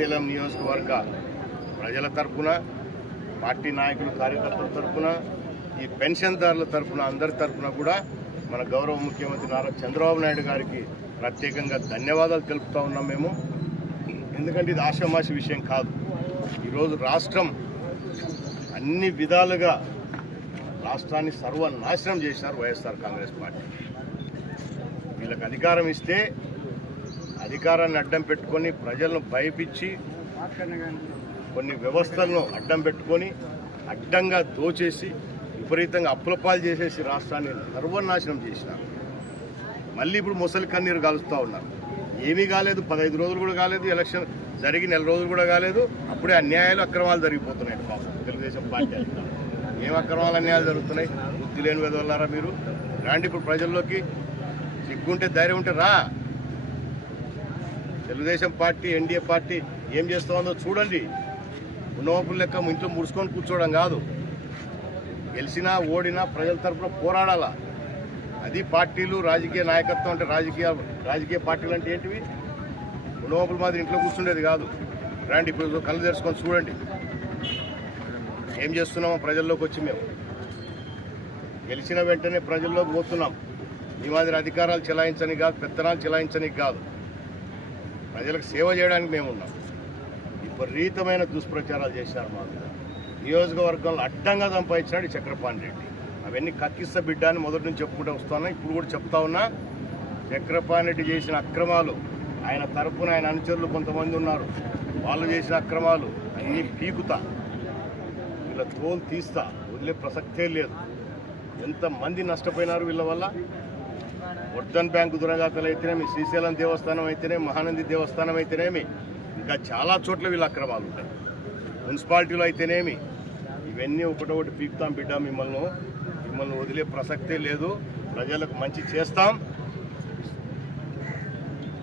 శ్రీశైలం నియోజకవర్గ ప్రజల తరఫున పార్టీ నాయకులు కార్యకర్తల తరఫున ఈ పెన్షన్దారుల తరపున అందరి తరఫున కూడా మన గౌరవ ముఖ్యమంత్రి నారా చంద్రబాబు నాయుడు గారికి ప్రత్యేకంగా ధన్యవాదాలు తెలుపుతా ఉన్నాం మేము. ఎందుకంటే ఇది ఆషామాషి విషయం కాదు. ఈరోజు రాష్ట్రం అన్ని విధాలుగా రాష్ట్రాన్ని సర్వనాశనం చేసినారు వైఎస్ఆర్ కాంగ్రెస్ పార్టీ. వీళ్ళకి అధికారం ఇస్తే అధికారాన్ని అడ్డం పెట్టుకొని ప్రజలను భయపించి కొన్ని వ్యవస్థలను అడ్డం పెట్టుకొని అడ్డంగా దోచేసి విపరీతంగా అప్పులపాలు చేసేసి రాష్ట్రాన్ని సర్వనాశనం చేసిన. మళ్ళీ ఇప్పుడు ముసలి కన్నీరు కాలుస్తూ ఉన్నారు. ఏమీ కాలేదు పదహైదు రోజులు కూడా కాలేదు ఎలక్షన్ జరిగి నెల రోజులు కూడా కాలేదు. అప్పుడే అన్యాయాలు అక్రమాలు జరిగిపోతున్నాయి పాపం తెలుగుదేశం పార్టీ ఏం అక్రమాలు అన్యాయాలు జరుగుతున్నాయి? బుద్ధి లేని వెదవల్లారా మీరు? రాండి ఇప్పుడు ప్రజల్లోకి. సిగ్గుంటే ధైర్యం ఉంటే రా. తెలుగుదేశం పార్టీ ఎన్డీఏ పార్టీ ఏం చేస్తుందో చూడండి. ఉన్నోపుల లెక్క ఇంట్లో ముడుచుకొని కూర్చోవడం కాదు. గెలిచినా ఓడినా ప్రజల తరపున పోరాడాలా? అది పార్టీలు రాజకీయ నాయకత్వం అంటే రాజకీయ రాజకీయ పార్టీలు అంటే ఏంటివి? ఉన్నోపుల మాదిరి ఇంట్లో కూర్చుండేది కాదు. రండి ఇప్పుడు కళ్ళు తెరుచుకొని చూడండి. ఏం చేస్తున్నామో ప్రజల్లోకి వచ్చి మేము. గెలిచిన వెంటనే ప్రజల్లోకి పోతున్నాం. ఈ మాదిరి అధికారాలు చెలాయించని కాదు పెత్తనాలు చెలాయించని కాదు. ప్రజలకు సేవ చేయడానికి మేము ఉన్నాం. విపరీతమైన దుష్ప్రచారాలు చేశారు మా మీద నియోజకవర్గంలో అడ్డంగా సంపాదించినాడు చక్రపాణి రెడ్డి. అవన్నీ కక్కిస్త బిడ్డ అని మొదటి నుంచి చెప్పుకుంటూ వస్తున్నా. ఇప్పుడు కూడా చెప్తా ఉన్నా చక్రపాణి రెడ్డి చేసిన అక్రమాలు ఆయన తరపున ఆయన అనుచరులు కొంతమంది ఉన్నారు. వాళ్ళు చేసిన అక్రమాలు అన్నీ పీకుతా. వీళ్ళ తోలు తీస్తా. వదిలే ప్రసక్తే లేదు. ఎంతమంది నష్టపోయినారు వీళ్ళ వల్ల? వర్ధన్ బ్యాంకు దురగాతలు అయితేనేమి శ్రీశైలం దేవస్థానం అయితేనేమి మహానంది దేవస్థానం అయితేనేమి ఇంకా చాలా చోట్ల వీళ్ళ అక్రమాలు ఉంటాయి. మున్సిపాలిటీలో అయితేనేమి ఇవన్నీ ఒకటొకటి పీకుతాం బిడ్డ మిమ్మల్ని. మిమ్మల్ని వదిలే ప్రసక్తే లేదు. ప్రజలకు మంచి చేస్తాం.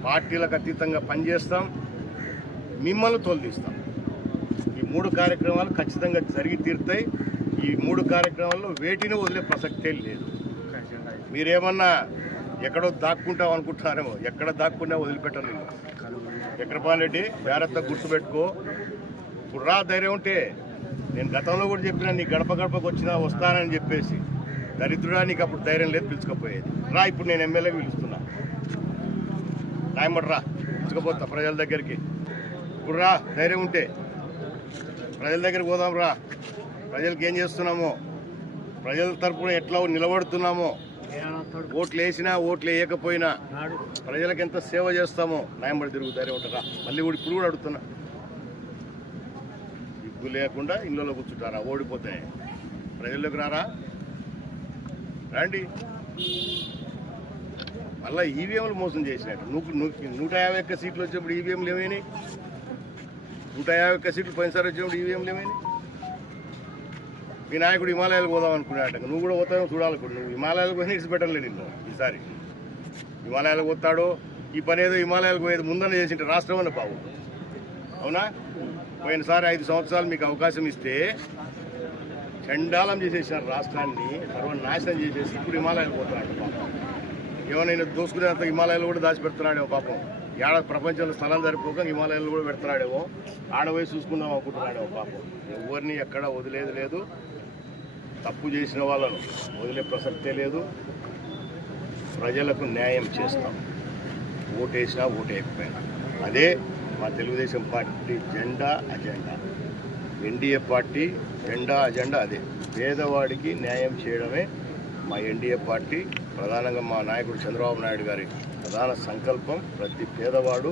పార్టీలకు అతీతంగా పనిచేస్తాం. మిమ్మల్ని తోలుదీస్తాం ఈ మూడు కార్యక్రమాలు ఖచ్చితంగా జరిగి తీరుతాయి. ఈ మూడు కార్యక్రమాల్లో వేటిని వదిలే ప్రసక్తే లేదు. మీరేమన్నా ఎక్కడో దాక్కుంటావు అనుకుంటున్నారేమో. ఎక్కడ దాక్కున్నా వదిలిపెట్టరు నేను. చక్రపాణి రెడ్డి జాగ్రత్త గుర్తుపెట్టుకో. కుర్రా ధైర్యం ఉంటే. నేను గతంలో కూడా చెప్పిన నీ గడప గడపకు వచ్చినా వస్తానని చెప్పేసి. దరిద్రుడా నీకు అప్పుడు ధైర్యం లేదు పిలుచుకపోయేది. రా ఇప్పుడు నేను ఎమ్మెల్యేకి పిలుస్తున్నా. రాయమడు రా పిలుచుకపోతా ప్రజల దగ్గరికి. ఇప్పుడు రా ధైర్యం ఉంటే. ప్రజల దగ్గరికి పోదాం రా. ప్రజలకు ఏం చేస్తున్నామో? ప్రజల తరపున ఎట్లా నిలబడుతున్నామో? ఓట్లు వేసినా ఓట్లు వేయకపోయినా ప్రజలకు ఎంత సేవ చేస్తామో న్యాయపడి తిరుగుతారే ఉంటారా? మళ్ళీ కూడా ఇప్పుడు కూడా అడుగుతున్నా. ఇగ్గు లేకుండా ఇళ్ళలో కూర్చుంటారా? ఓడిపోతే. ప్రజల్లోకి రారా? రండి. మళ్ళీ ఈవీఎంలు మోసం చేసినట్టు నువ్వు నూట యాభై ఒక్క సీట్లు వచ్చినప్పుడు ఈవీఎంలు ఏమైనాయి? నూట యాభై ఒక్క సీట్లు పోయినసారి వచ్చినప్పుడు ఈవీఎంలు ఏమైనాయి? మీ నాయకుడు హిమాలయాలు పోదాం అనుకున్నాడు నువ్వు కూడా పోతావు చూడాలి నువ్వు హిమాలయాలు పోయినా ఇడిచి పెట్టలే నిన్ను ఈసారి. హిమాలయాలకు పోతాడు ఈ పని ఏదో హిమాలయాలకు పోయేది ముందర చేసింటే రాష్ట్రం అన్న బాబు. అవునా? పోయినసారి ఐదు సంవత్సరాలు మీకు అవకాశం ఇస్తే చండాలం చేసేసారు రాష్ట్రాన్ని సర్వనాశనం చేసేసి ఇప్పుడు హిమాలయాలకు పోతున్నాడు. పాపం ఏమైనా దోసుకునేంత హిమాలయాలు కూడా దాచిపెడుతున్నాడేమో పాపం. ఏడ ప్రపంచంలో స్థలం సరిపోక హిమాలయాలు కూడా పెడుతున్నాడేమో ఆడపోయి చూసుకుందాం అనుకుంటున్నాడేమో పాపం. ఎవరిని ఎక్కడ వదిలేదు లేదు. తప్పు చేసిన వాళ్ళను వదిలే ప్రసక్తే లేదు. ప్రజలకు న్యాయం చేస్తాం. ఓటేసినా ఓటేయకపోయినా. అదే మా తెలుగుదేశం పార్టీ జెండా అజెండా. ఎన్డీఏ పార్టీ జెండా అజెండా అదే. పేదవాడికి న్యాయం చేయడమే మా ఎన్డీఏ పార్టీ ప్రధానంగా మా నాయకుడు చంద్రబాబు నాయుడు గారి ప్రధాన సంకల్పం ప్రతి పేదవాడు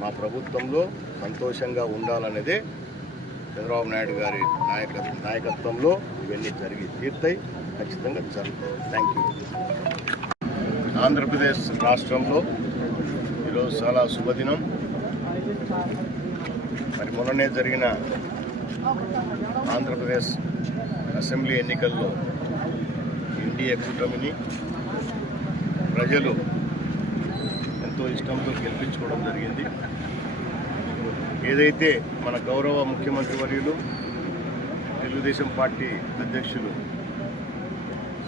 మా ప్రభుత్వంలో సంతోషంగా ఉండాలనేదే చంద్రబాబు నాయుడు గారి నాయక నాయకత్వంలో ఇవన్నీ జరిగి తీర్థై ఖచ్చితంగా జరుగుతాయి. థ్యాంక్ యూ ఆంధ్రప్రదేశ్ రాష్ట్రంలో ఈరోజు చాలా శుభదినం. మరి మొన్ననే జరిగిన ఆంధ్రప్రదేశ్ అసెంబ్లీ ఎన్నికల్లో ఎన్డీఏ కూటమిని ప్రజలు ఎంతో ఇష్టంతో గెలిపించుకోవడం జరిగింది. ఏదైతే మన గౌరవ ముఖ్యమంత్రి వర్యులు తెలుగుదేశం పార్టీ అధ్యక్షులు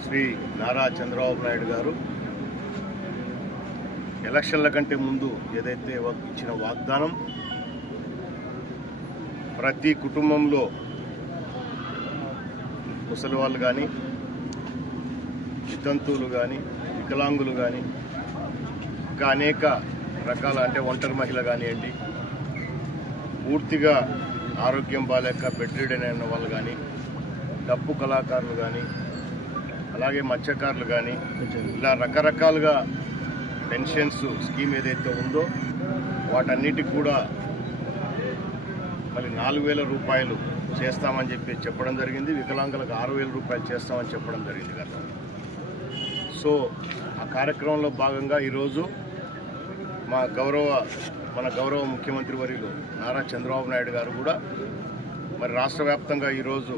శ్రీ నారా చంద్రబాబు నాయుడు గారు ఎలక్షన్ల కంటే ముందు ఏదైతే ఇచ్చిన వాగ్దానం ప్రతి కుటుంబంలో ముసలి వాళ్ళు కానీ వితంతువులు కానీ వికలాంగులు కానీ ఇంకా అనేక రకాల అంటే ఒంటరి మహిళ కానివ్వండి పూర్తిగా ఆరోగ్యం బాగాలేక బెడ్రీడెన్ అయిన వాళ్ళు కానీ డప్పు కళాకారులు కానీ అలాగే మత్స్యకారులు కానీ ఇలా రకరకాలుగా పెన్షన్స్ స్కీమ్ ఏదైతే ఉందో వాటన్నిటికి కూడా మళ్ళీ నాలుగు వేల రూపాయలు చేస్తామని చెప్పి చెప్పడం జరిగింది. వికలాంగులకు ఆరు వేల రూపాయలు చేస్తామని చెప్పడం జరిగింది కదా సో ఆ కార్యక్రమంలో భాగంగా ఈరోజు మా గౌరవ మన గౌరవ ముఖ్యమంత్రి వర్యులు నారా చంద్రబాబు నాయుడు గారు కూడా మరి రాష్ట్ర వ్యాప్తంగా ఈరోజు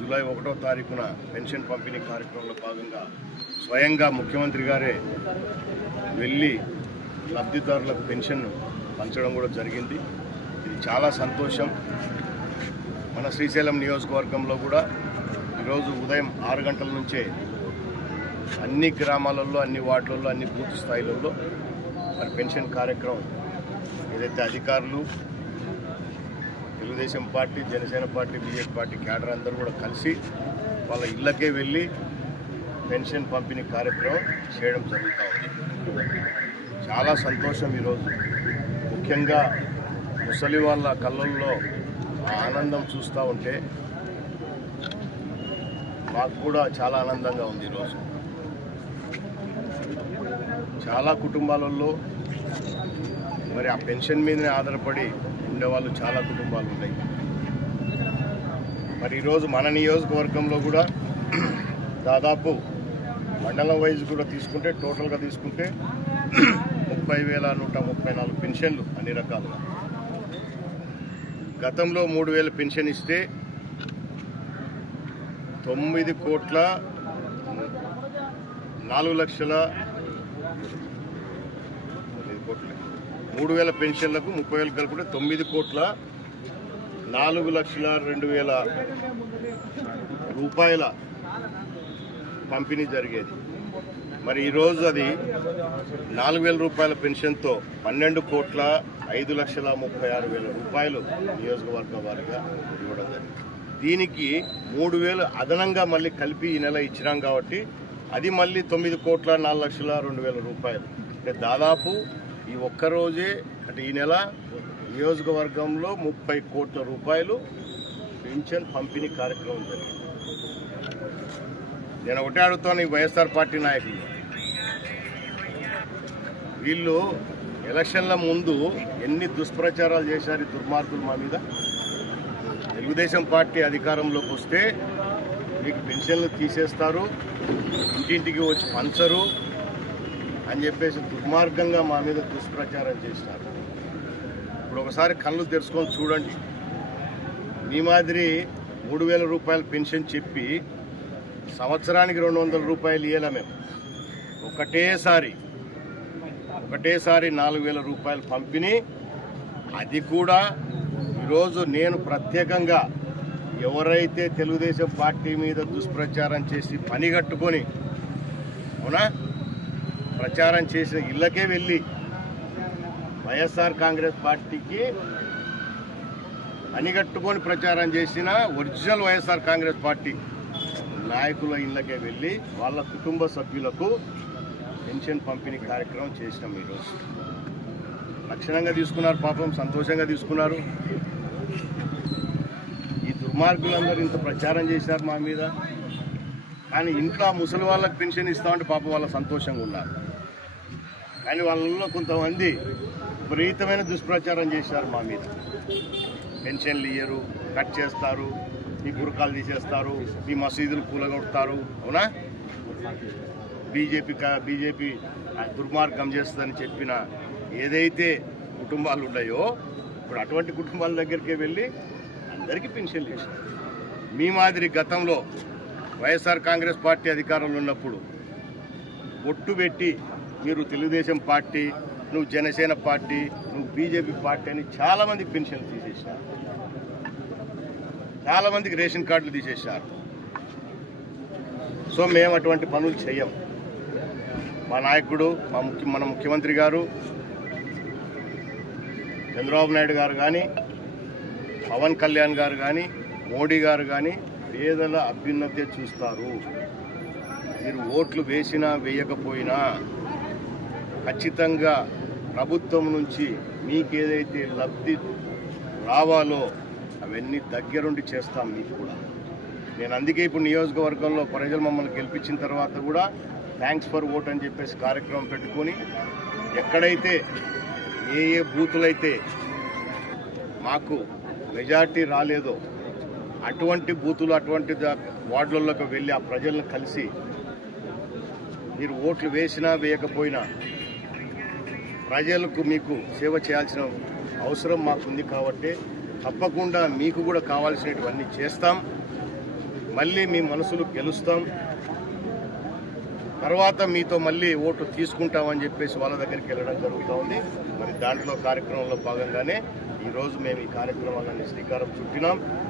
జూలై ఒకటో తారీఖున పెన్షన్ పంపిణీ కార్యక్రమంలో భాగంగా స్వయంగా ముఖ్యమంత్రి గారే వెళ్ళి లబ్ధిదారులకు పెన్షన్ పంచడం కూడా జరిగింది. ఇది చాలా సంతోషం. మన శ్రీశైలం నియోజకవర్గంలో కూడా ఈరోజు ఉదయం ఆరు గంటల నుంచే అన్ని గ్రామాలలో అన్ని వార్డులలో అన్ని బూత్ స్థాయిలలో మరి పెన్షన్ కార్యక్రమం ఏదైతే అధికారులు Telugu Desam party Janasena party BJP party cadre అందరూ కూడా కలిసి వాళ్ళ ఇళ్ళకే వెళ్ళి పెన్షన్ పంపిణీ కార్యక్రమం చేయడం జరుగుతూ ఉంది. చాలా సంతోషం ఈరోజు. ముఖ్యంగా ముసలి వాళ్ళ కళ్ళల్లో ఆనందం చూస్తూ ఉంటే మాకు కూడా చాలా ఆనందంగా ఉంది ఈరోజు. చాలా కుటుంబాలలో మరి ఆ పెన్షన్ మీదనే ఆధారపడి ఉండేవాళ్ళు చాలా కుటుంబాలు ఉన్నాయి. మరి ఈరోజు మన నియోజకవర్గంలో కూడా దాదాపు మండలం వైజ్ కూడా తీసుకుంటే టోటల్గా తీసుకుంటే ముప్పై వేల నూట ముప్పై నాలుగు పెన్షన్లు అన్ని రకాలుగా. గతంలో మూడు వేల పెన్షన్ ఇస్తే తొమ్మిది కోట్ల నాలుగు లక్షల కోట్ల. మూడు వేల పెన్షన్లకు ముప్పై వేలు కలుపుకుంటే తొమ్మిది కోట్ల నాలుగు లక్షల రెండు వేల రూపాయల పంపిణీ జరిగేది. మరి ఈరోజు అది నాలుగు వేల రూపాయల పెన్షన్తో పన్నెండు కోట్ల ఐదు లక్షల ముప్పై ఆరు వేల రూపాయలు నియోజకవర్గ వారిగా ఇవ్వడం జరిగింది. దీనికి మూడు వేలు అదనంగా మళ్ళీ కలిపి ఈ నెల ఇచ్చినాం కాబట్టి అది మళ్ళీ తొమ్మిది కోట్ల నాలుగు లక్షల రెండు వేల రూపాయలు. అంటే దాదాపు ఈ ఒక్క రోజే అంటే ఈ నెల నియోజకవర్గంలో ముప్పై కోట్ల రూపాయలు పెన్షన్ పంపిణీ కార్యక్రమం జరిగింది. నేను ఒకటే అడుగుతాను ఈ వైఎస్ఆర్ పార్టీ నాయకులు. వీళ్ళు ఎలక్షన్ల ముందు ఎన్ని దుష్ప్రచారాలు చేశారు ఈ దుర్మార్గులు మా మీద? తెలుగుదేశం పార్టీ అధికారంలోకి వస్తే మీకు పెన్షన్లు తీసేస్తారు ఇంటింటికి వచ్చి పంచరు అని చెప్పేసి దుర్మార్గంగా మా మీద దుష్ప్రచారం చేసినారు ఇప్పుడు ఒకసారి కళ్ళు తెరుచుకొని చూడండి. మీ మాదిరి మూడు వేల రూపాయల పెన్షన్ చెప్పి సంవత్సరానికి రెండు వందల రూపాయలు ఇవ్వాల మేము. ఒకటేసారి ఒకటేసారి నాలుగు వేల రూపాయలు పంపిణీ అది కూడా ఈరోజు నేను ప్రత్యేకంగా ఎవరైతే తెలుగుదేశం పార్టీ మీద దుష్ప్రచారం చేసి పని కట్టుకొని అవునా? ప్రచారం చేసిన ఇళ్ళకే వెళ్ళి వైఎస్ఆర్ కాంగ్రెస్ పార్టీకి అనిగట్టుకొని ప్రచారం చేసిన ఒరిజినల్ వైఎస్ఆర్ కాంగ్రెస్ పార్టీ నాయకుల ఇళ్ళకే వెళ్ళి వాళ్ళ కుటుంబ సభ్యులకు పెన్షన్ పంపిణీ కార్యక్రమం చేసినాం ఈరోజు. లక్షణంగా తీసుకున్నారు పాపం సంతోషంగా తీసుకున్నారు. దుర్మార్గులందరూ ఇంత ప్రచారం చేశారు మా మీద. కానీ ఇంట్లో ముసలి వాళ్ళకి పెన్షన్ ఇస్తామంటే పాప వాళ్ళ సంతోషంగా ఉన్నారు. కానీ వాళ్ళలో కొంతమంది విపరీతమైన దుష్ప్రచారం చేశారు మా మీద. పెన్షన్లు ఇయ్యరు కట్ చేస్తారు మీ గురకాలు తీసేస్తారు మీ మసీదులు కూలగొడతారు. అవునా? బీజేపీ బీజేపీ ఆ దుర్మార్గం చేస్తుందని చెప్పిన ఏదైతే కుటుంబాలు ఉన్నాయో ఇప్పుడు అటువంటి కుటుంబాల దగ్గరికి వెళ్ళి అందరికీ పెన్షన్లు ఇచ్చారు మీ మాదిరి గతంలో వైఎస్ఆర్ కాంగ్రెస్ పార్టీ అధికారంలో ఉన్నప్పుడు ఒట్టు పెట్టి మీరు తెలుగుదేశం పార్టీ నువ్వు జనసేన పార్టీ నువ్వు బీజేపీ పార్టీ అని చాలామంది పెన్షన్లు తీసేసినారు చాలామందికి రేషన్ కార్డులు తీసేసారు సో మేము అటువంటి పనులు చేయం. మా నాయకుడు మా ముఖ్య మన ముఖ్యమంత్రి గారు చంద్రబాబు నాయుడు గారు కానీ పవన్ కళ్యాణ్ గారు కానీ మోడీ గారు కానీ పేదల అభ్యున్నతే చూస్తారు. మీరు ఓట్లు వేసినా వేయకపోయినా ఖచ్చితంగా ప్రభుత్వం నుంచి మీకేదైతే లబ్ధి రావాలో అవన్నీ దగ్గరుండి చేస్తాం మీకు కూడా. నేను అందుకే ఇప్పుడు నియోజకవర్గంలో ప్రజలు మమ్మల్ని గెలిపించిన తర్వాత కూడా థ్యాంక్స్ ఫర్ ఓట్ అని చెప్పేసి కార్యక్రమం పెట్టుకొని ఎక్కడైతే ఏ ఏ బూతులైతే మాకు మెజార్టీ రాలేదో. అటువంటి బూతులు అటువంటి వార్డులలోకి వెళ్ళి ఆ ప్రజలను కలిసి మీరు ఓట్లు వేసినా వేయకపోయినా ప్రజలకు మీకు సేవ చేయాల్సిన అవసరం మాకుంది కాబట్టి తప్పకుండా మీకు కూడా కావాల్సినటువన్నీ చేస్తాం. మళ్ళీ మీ మనసులు గెలుస్తాం. తర్వాత మీతో మళ్ళీ ఓటు తీసుకుంటామని చెప్పేసి వాళ్ళ దగ్గరికి వెళ్ళడం జరుగుతూ ఉంది మరి దాంట్లో కార్యక్రమంలో భాగంగానే ఈరోజు మేము ఈ కార్యక్రమాలన్నీ శ్రీకారం చుట్టినాం.